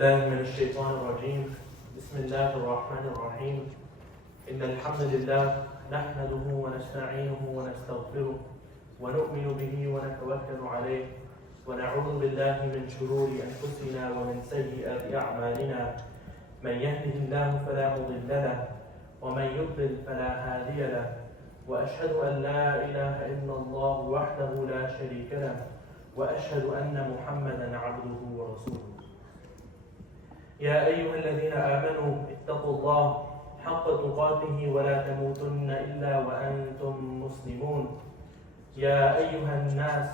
بالله من الشيطان الرجيم بسم الله الرحمن الرحيم إن الحمد لله نحمده ونستعينه ونستغفره ونؤمن به ونتوكل عليه ونعوذ بالله من شرور أنفسنا ومن سيئات أعمالنا من يهده الله فلا مضل له ومن يضلل فلا هادي له وأشهد أن لا إله إلا الله وحده لا شريك له وأشهد أن محمدا عبده ورسوله يا أيها الذين آمنوا اتقوا الله حق تقاته ولا تموتن إلا وأنتم مسلمون يا أيها الناس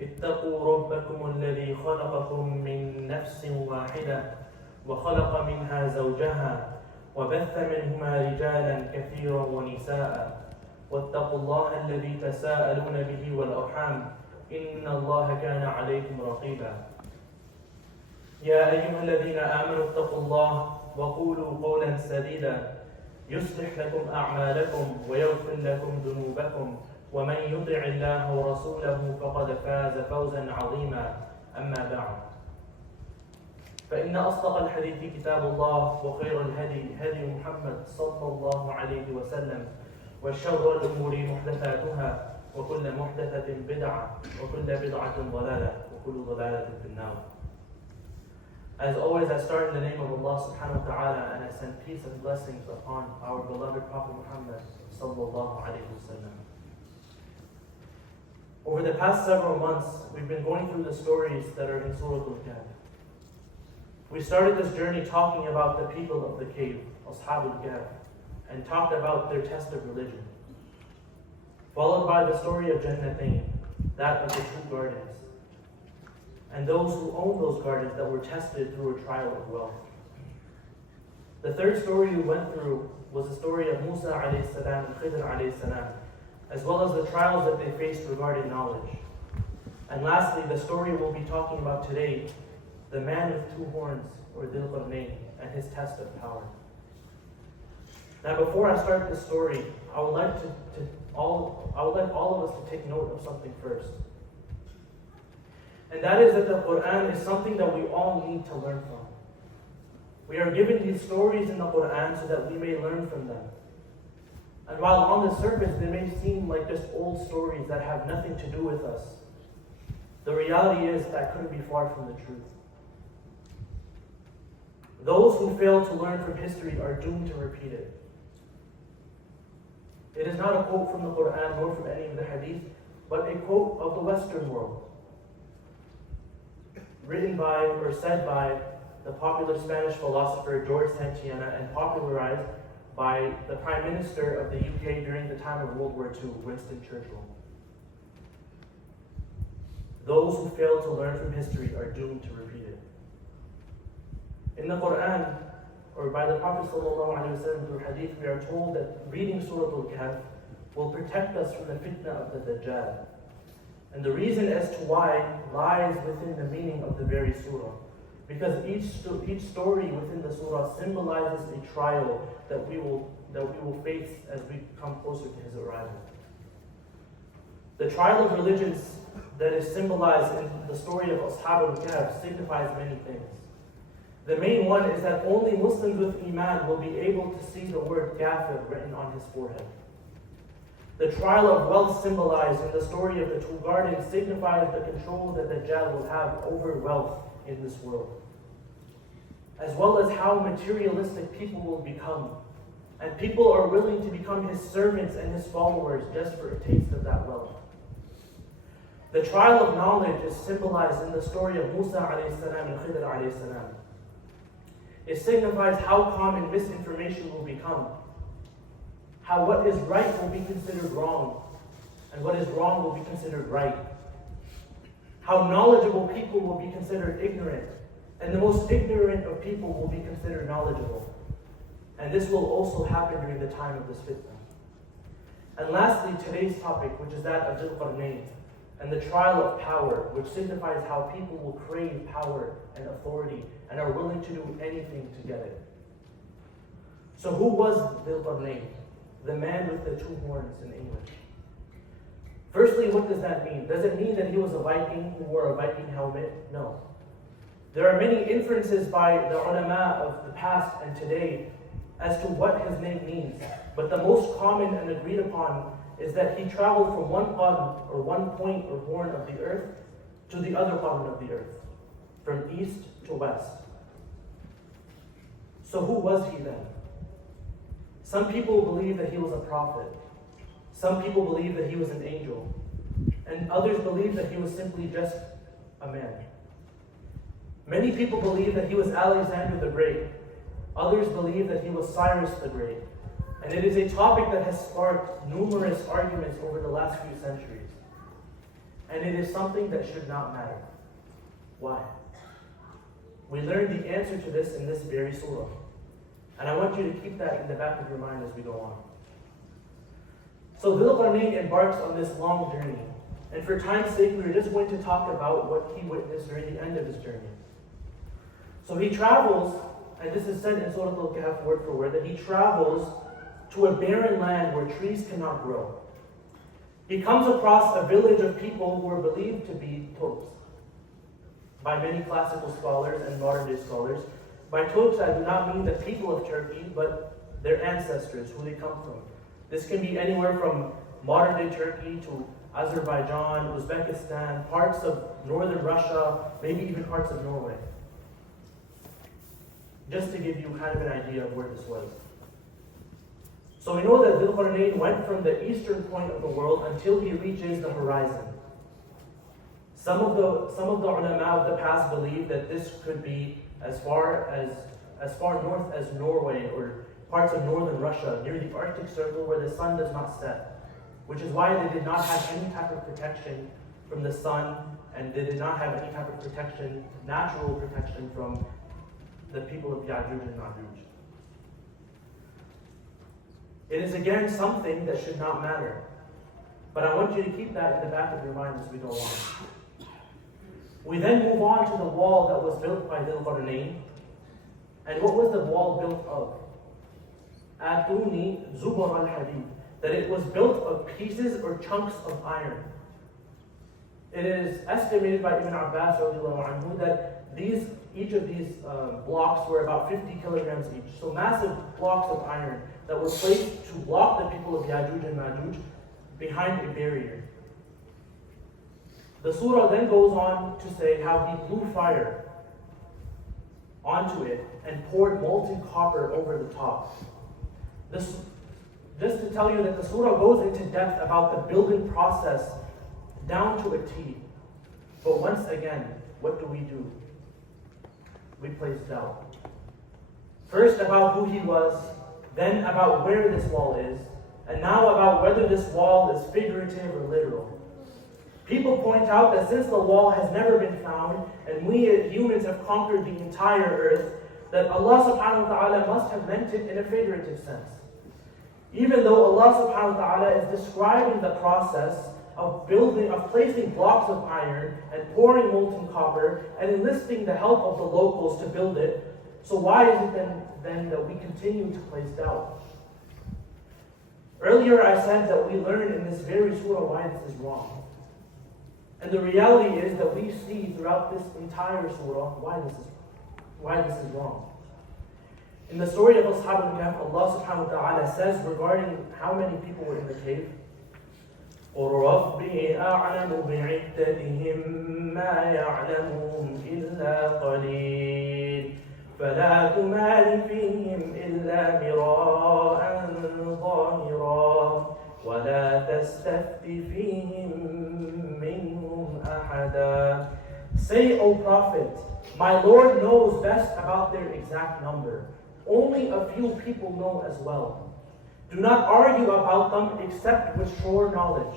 اتقوا ربكم الذي خلقكم من نفس واحدة وخلق منها زوجها وبث منهما رجالا كثيرا ونساء واتقوا الله الذي تساءلون به والأرحام إن الله كان عليكم رقيبا يا أيها الذين آمنوا اتقوا الله وقولوا قولا سديدا يصلح لكم أعمالكم ويغفر لكم ذنوبكم ومن يطع الله ورسوله فقد فاز فوزا عظيما أما بعد فإن أصدق الحديث كتاب الله وخير الهدي هدي محمد صلى الله عليه وسلم وشر الأمور محدثاتها وكل محدثة بدعة وكل بدعة ضلالة وكل ضلالة في النار. As always, I start in the name of Allah subhanahu wa ta'ala, and I send peace and blessings upon our beloved Prophet Muhammad sallallahu alayhi wa sallam. Over the past several months, we've been going through the stories that are in Surah Al-Kahf. We started this journey talking about the people of the cave, Ashab al-Kahf, and talked about their test of religion. Followed by the story of Qarnayn, that of the two gardens, and those who owned those gardens that were tested through a trial of wealth. The third story we went through was the story of Musa alayhi salam and Khidr alayhi salam, as well as the trials that they faced regarding knowledge. And lastly, the story we'll be talking about today, the man with two horns, or Qarnayn, and his test of power. Now, before I start this story, I would like all of us to take note of something first. And that is that the Quran is something that we all need to learn from. We are given these stories in the Quran so that we may learn from them. And while on the surface they may seem like just old stories that have nothing to do with us, the reality is that couldn't be far from the truth. Those who fail to learn from history are doomed to repeat it. It is not a quote from the Quran nor from any of the hadith, but a quote of the Western world, written by or said by the popular Spanish philosopher George Santayana and popularized by the Prime Minister of the UK during the time of World War II, Winston Churchill. Those who fail to learn from history are doomed to repeat it. In the Quran, or by the Prophet ﷺ through hadith, we are told that reading Surah Al-Kahf will protect us from the fitna of the Dajjal. And the reason as to why lies within the meaning of the very surah. Because each story within the surah symbolizes a trial that we will face as we come closer to his arrival. The trial of religions that is symbolized in the story of Ashab al-Kahf signifies many things. The main one is that only Muslims with Iman will be able to see the word Kafir written on his forehead. The trial of wealth symbolized in the story of the two gardens signifies the control that Dajjal will have over wealth in this world, as well as how materialistic people will become. And people are willing to become his servants and his followers just for a taste of that wealth. The trial of knowledge is symbolized in the story of Musa alayhi salam and Khidr alayhi salam. It signifies how common misinformation will become, how what is right will be considered wrong, and what is wrong will be considered right, how knowledgeable people will be considered ignorant, and the most ignorant of people will be considered knowledgeable. And this will also happen during the time of this fitna. And lastly, today's topic, which is that of Qarnayn, and the trial of power, which signifies how people will crave power and authority and are willing to do anything to get it. So who was Qarnayn, the man with the two horns in English? Firstly, what does that mean? Does it mean that he was a Viking who wore a Viking helmet? No. There are many inferences by the ulama of the past and today as to what his name means. But the most common and agreed upon is that he traveled from one qarn, or one point or horn of the earth, to the other qarn of the earth, from east to west. So who was he then? Some people believe that he was a prophet. Some people believe that he was an angel. And others believe that he was simply just a man. Many people believe that he was Alexander the Great. Others believe that he was Cyrus the Great. And it is a topic that has sparked numerous arguments over the last few centuries. And it is something that should not matter. Why? We learned the answer to this in this very surah. And I want you to keep that in the back of your mind as we go on. So Qarnayn embarks on this long journey. And for time's sake, we're just going to talk about what he witnessed during the end of his journey. So he travels, and this is said in Surah Al-Kahf word for word, that he travels to a barren land where trees cannot grow. He comes across a village of people who are believed to be Turks by many classical scholars and modern day scholars. By Turks, I do not mean the people of Turkey, but their ancestors, who they come from. This can be anywhere from modern day Turkey to Azerbaijan, Uzbekistan, parts of northern Russia, maybe even parts of Norway. Just to give you kind of an idea of where this was. So we know that Qarnayn went from the eastern point of the world until he reaches the horizon. Some of the ulama of the past believe that this could be as far north as Norway or parts of northern Russia, near the Arctic Circle where the sun does not set, which is why they did not have any type of protection from the sun, and they did not have any type of protection, natural protection from the people of Ya'juj and Ma'juj. It is again something that should not matter. But I want you to keep that in the back of your mind as we go on. We then move on to the wall that was built by Qarnayn. And what was the wall built of? Atuni Zubar al-Hadid. That it was built of pieces or chunks of iron. It is estimated by Ibn Abbas anhu, that each of these blocks were about 50 kilograms each. So massive blocks of iron that were placed to block the people of Ya'juj and Ma'juj behind a barrier. The surah then goes on to say how he blew fire onto it and poured molten copper over the top. This, just to tell you that the surah goes into depth about the building process down to a T. But once again, what do? We place doubt. First about who he was, then about where this wall is, and now about whether this wall is figurative or literal. People point out that since the wall has never been found, and we as humans have conquered the entire earth, that Allah subhanahu wa ta'ala must have meant it in a figurative sense. Even though Allah subhanahu wa ta'ala is describing the process of placing blocks of iron and pouring molten copper and enlisting the help of the locals to build it, so why is it then that we continue to place doubt? Earlier I said that we learned in this very surah why this is wrong. And the reality is that we see throughout this entire surah why this is wrong. In the story of Ashab al-Kahf, Allah subhanahu wa ta'ala says regarding how many people were in the cave, قُلْ رَبِّي أَعْلَمُ بِعِدَّتِهِمْ مَا يَعْلَمُهُمْ إِلَّا قَلِيلٌ فَلَا تُمَارِ فِيهِمْ إِلَّا مِرَاءً ظَاهِرًا وَلَا تَسْتَفْتِ فِيهِمْ مِنْهُمْ أَحَدًا. Say, O Prophet, my Lord knows best about their exact number. Only a few people know as well. Do not argue about them except with sure knowledge,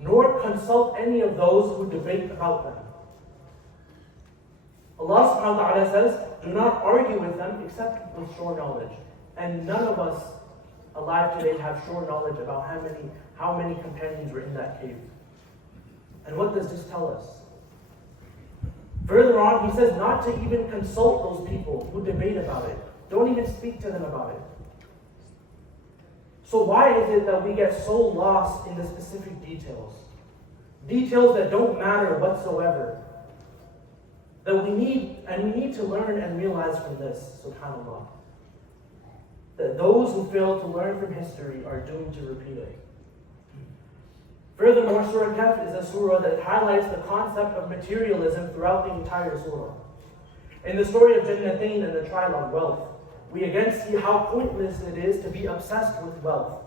nor consult any of those who debate about them. Allah subhanahu wa ta'ala says, do not argue with them except with sure knowledge. And none of us alive today have sure knowledge about how many companions were in that cave. And what does this tell us? Further on, he says not to even consult those people who debate about it. Don't even speak to them about it. So why is it that we get so lost in the specific details? Details that don't matter whatsoever. that we need to learn and realize from this, subhanAllah, that those who fail to learn from history are doomed to repeat it. Furthermore, Surah Kahf is a surah that highlights the concept of materialism throughout the entire surah. In the story of Jannatain and the trial on wealth, we again see how pointless it is to be obsessed with wealth.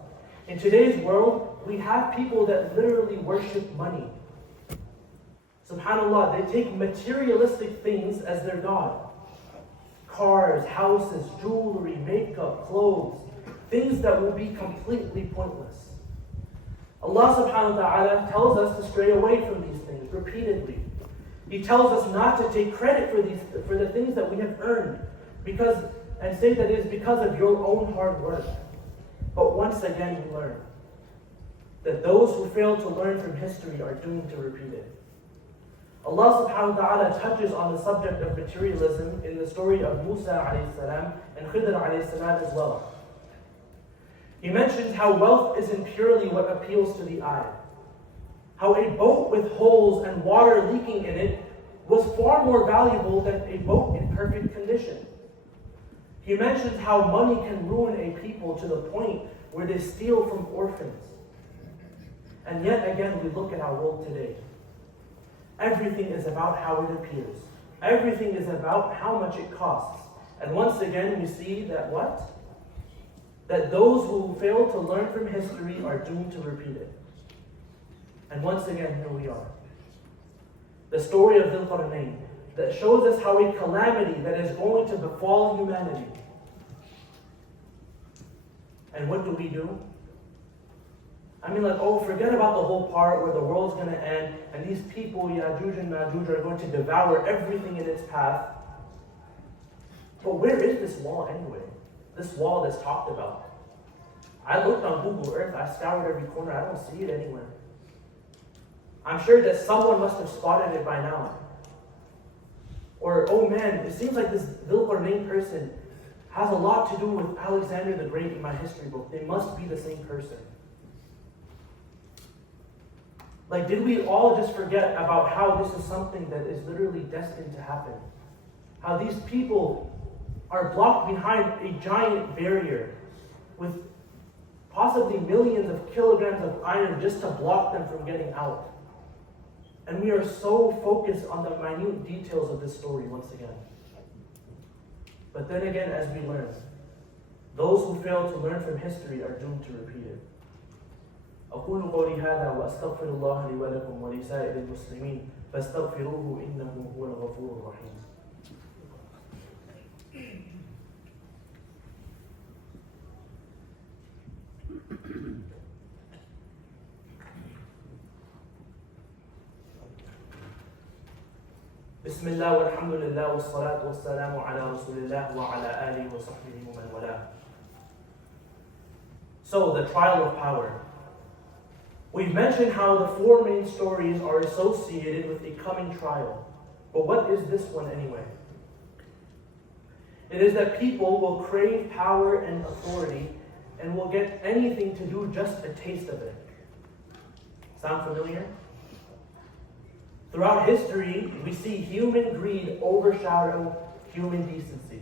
In today's world, we have people that literally worship money. SubhanAllah, they take materialistic things as their God. Cars, houses, jewelry, makeup, clothes, things that will be completely pointless. Allah subhanahu wa ta'ala tells us to stray away from these things repeatedly. He tells us not to take credit for the things that we have earned and say that it is because of your own hard work. But once again we learn that those who fail to learn from history are doomed to repeat it. Allah subhanahu wa ta'ala touches on the subject of materialism in the story of Musa alayhi salam and Khidr alayhi salam as well. He mentions how wealth isn't purely what appeals to the eye. How a boat with holes and water leaking in it was far more valuable than a boat in perfect condition. He mentions how money can ruin a people to the point where they steal from orphans. And yet again, we look at our world today. Everything is about how it appears. Everything is about how much it costs. And once again, we see that what? That those who fail to learn from history are doomed to repeat it. And once again, here we are. The story of Qarnayn that shows us how a calamity that is going to befall humanity. And what do? I mean, forget about the whole part where the world's going to end and these people, Ya'juj and Ma'juj, are going to devour everything in its path. But where is this wall anyway? This wall that's talked about. I looked on Google Earth, I scoured every corner, I don't see it anywhere. I'm sure that someone must have spotted it by now. Or, oh man, it seems like this Qarnayn person has a lot to do with Alexander the Great in my history book. They must be the same person. Did we all just forget about how this is something that is literally destined to happen? How these people are blocked behind a giant barrier with possibly millions of kilograms of iron just to block them from getting out. And we are so focused on the minute details of this story once again. But then again, as we learn, those who fail to learn from history are doomed to repeat it. أقول قولي هذا وأستغفر الله لي ولكم ولسائر المسلمين فاستغفروه إنه هو الغفور الرحيم. بسم الله والحمد لله والصلاة والسلام على رسول الله وعلى آله وصحبه ومن والاه. So, the trial of power. We've mentioned how the four main stories are associated with a coming trial. But what is this one anyway? It is that people will crave power and authority and will get anything to do just a taste of it. Sound familiar? Throughout history, we see human greed overshadow human decency.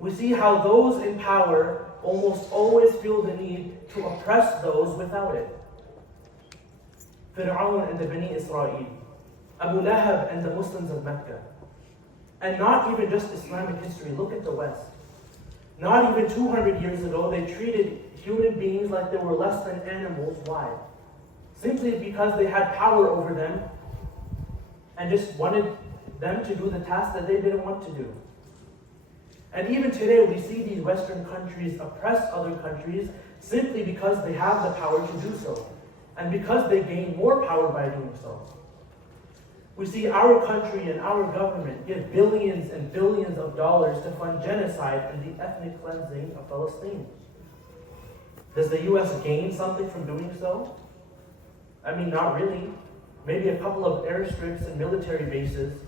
We see how those in power almost always feel the need to oppress those without it. Fir'aun and the Bani Israel, Abu Lahab and the Muslims of Mecca. And not even just Islamic history, look at the West. Not even 200 years ago, they treated human beings like they were less than animals. Why? Simply because they had power over them and just wanted them to do the task that they didn't want to do. And even today, we see these Western countries oppress other countries simply because they have the power to do so, and because they gain more power by doing so. We see our country and our government give billions and billions of dollars to fund genocide and the ethnic cleansing of Palestine. Does the US gain something from doing so? I mean, not really. Maybe a couple of airstrips and military bases,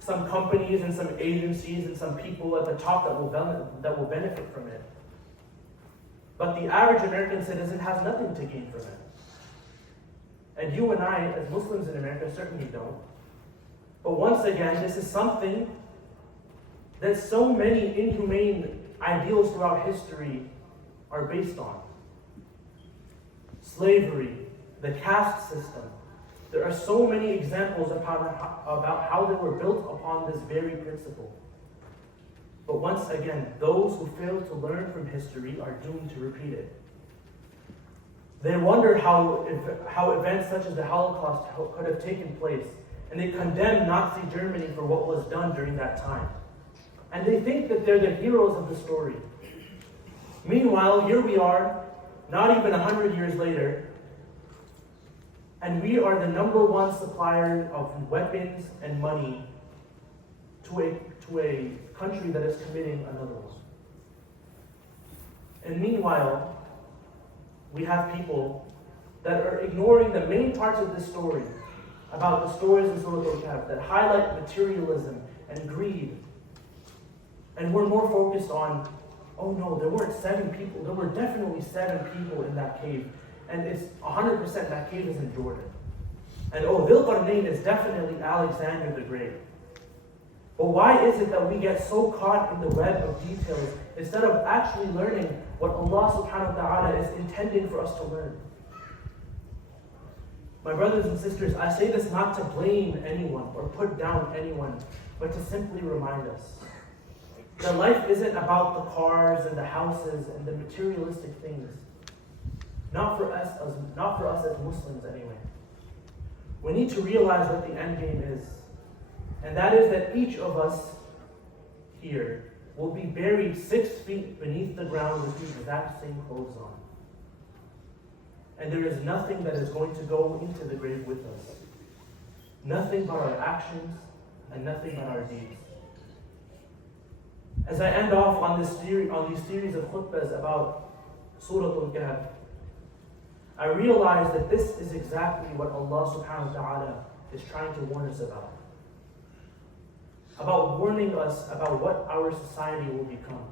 some companies and some agencies and some people at the top that will benefit from it. But the average American citizen has nothing to gain from it. And you and I, as Muslims in America, certainly don't. But once again, this is something that so many inhumane ideals throughout history are based on. Slavery, the caste system. There are so many examples about how they were built upon this very principle. But once again, those who fail to learn from history are doomed to repeat it. They wonder how events such as the Holocaust could have taken place, and they condemn Nazi Germany for what was done during that time. And they think that they're the heroes of the story. Meanwhile, here we are, not even 100 years later, and we are the #1 supplier of weapons and money to a country that is committing another one. And meanwhile, we have people that are ignoring the main parts of this story, about the stories in Surah Al-Kahf, that highlight materialism and greed. And we're more focused on, oh no, there weren't 7 people. There were definitely 7 people in that cave. And it's 100% that cave is in Jordan. And oh, Qarnayn is definitely Alexander the Great. But why is it that we get so caught in the web of details instead of actually learning what Allah subhanahu wa ta'ala is intending for us to learn? My brothers and sisters, I say this not to blame anyone or put down anyone, but to simply remind us that life isn't about the cars and the houses and the materialistic things. Not for us as Muslims anyway. We need to realize what the end game is. And that is that each of us here will be buried 6 feet beneath the ground with the exact same clothes on. And there is nothing that is going to go into the grave with us. Nothing but our actions and nothing but our deeds. As I end off on these series of khutbahs about Surah Al-Kahf, I realize that this is exactly what Allah subhanahu wa ta'ala is trying to warn us about. About warning us about what our society will become.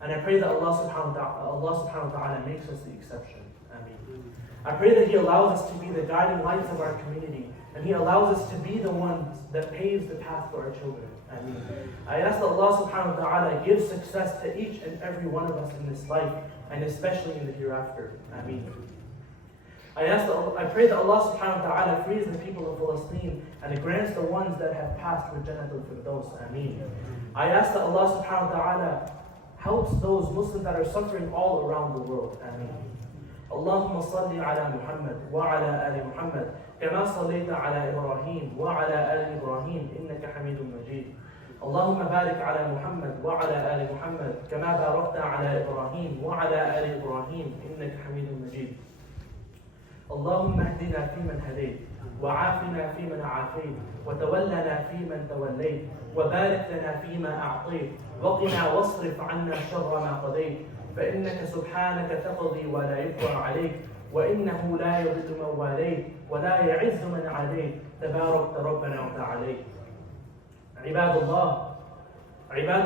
And I pray that Allah subhanahu wa ta'ala makes us the exception. Ameen. I pray that He allows us to be the guiding lights of our community, and He allows us to be the ones that paves the path for our children. Ameen. I ask that Allah subhanahu wa ta'ala gives success to each and every one of us in this life, and especially in the hereafter. Ameen. I pray that Allah subhanahu wa ta'ala frees the people of Palestine and grants the ones that have passed with Jannatul Firdaus. Ameen. I ask that Allah subhanahu wa ta'ala helps those Muslims that are suffering all around the world. Ameen. اللهم صل على محمد وعلى آل محمد كما صليت على إبراهيم وعلى آل إبراهيم إنك حميد مجيد. اللهم بارك على محمد وعلى آل محمد كما باركت على إبراهيم وعلى آل إبراهيم إنك حميد مجيد. اللهم اهدنا فيمن هديت وعافنا فيمن عافيت وتولنا فيمن توليت وبارك لنا فيما أعطيت وقنا واصرف عنا شر ما قضيت فإنك سبحانك تقضي ولا يقضى عليك وإنه لا يضل من واليت ولا يعز من عليك تبارك ربنا وتعاليت. عباد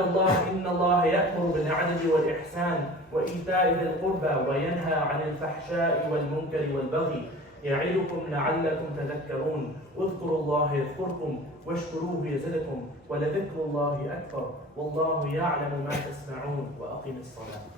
الله إن الله يأمر بالعدل والإحسان وإيتاء ذي القربى وينهى عن الفحشاء والمنكر والبغي يعظكم لعلكم تذكرون. اذكروا الله يذكركم واشكروه يزدكم ولذكر الله أكبر والله يعلم ما تسمعون وأقم الصلاة.